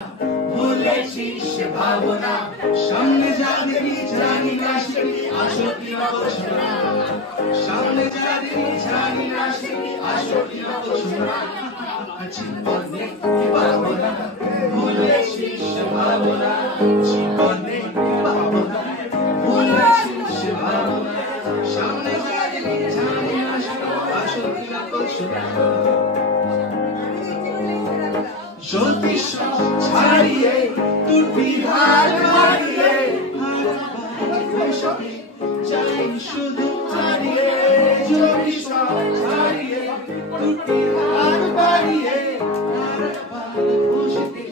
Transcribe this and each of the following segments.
ভুলেছিস সে ভাবনা, সামনে যা দেখি জানি না সে কি আসল কি নকল সোনা। সামনে যা দেখি জানি না সে কি আসল কি নকল সোনা। জীবনে পাবো না, ভুলেছিস সে ভাবনা, জীবনে পাবো না, ভুলেছিস সে ভাবনা। সামনে যা দেখি জানি না সে কি আসল কি নকল সোনা। জ্যোতিষ ছাড়িয়ে তোর বিহার বাড়িয়ে, চাই শুধু হারিয়ে। জ্যোতিষ ছাড়িয়ে তোর বিহার বাড়িয়ে, খুশিতে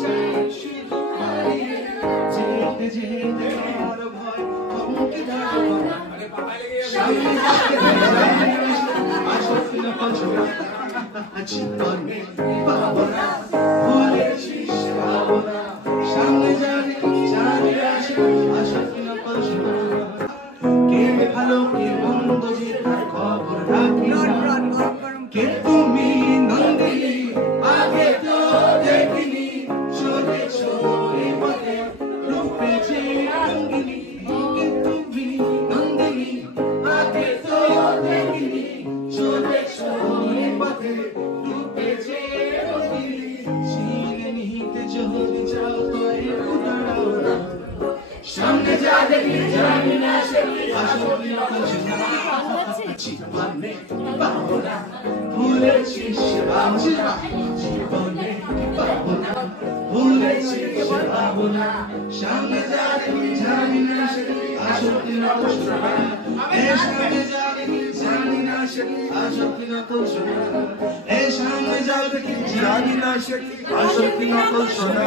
চাই শুধু হারিয়ে। যেতে যেতে আর ভয় থমকে দাঁড়াবো, সামনে যাকে জানি না আসল কি নকল সোনা। জীবনে পাবো না, ভুলেছিস পাবো না, সামনে যাবে জানি না সে আসল কি নকল সোনা। কে ভালো কে মন্দ যে তার খবর রাখি না, কে তুমি নন্দিনী আগে তো দেখিনি, চলেছ এ পথে রূপে যে রঙ্গিনী। কে তুমি নন্দিনী আগে তো দেখিনি, চলেছ এ পথে রূপে যে রঙ্গিনী। চিনে নিতে যদি চাও তো একটু দাঁড়াও না, সামনে যা দেখি জানি না সে আসল কি নকল সোনা। জীবনে পাবো না, ভুলেছিস পাবো না, জীবনে পাবো না, ভুলেছিস পাবো না, সামনে যা দেখি জানি না সে আসল কি নকল সোনা। সামনে যা দেখি জানি না সে আসল কি নকল সোনা। সামনে যা দেখি জানি না সে আসল কি নকল সোনা।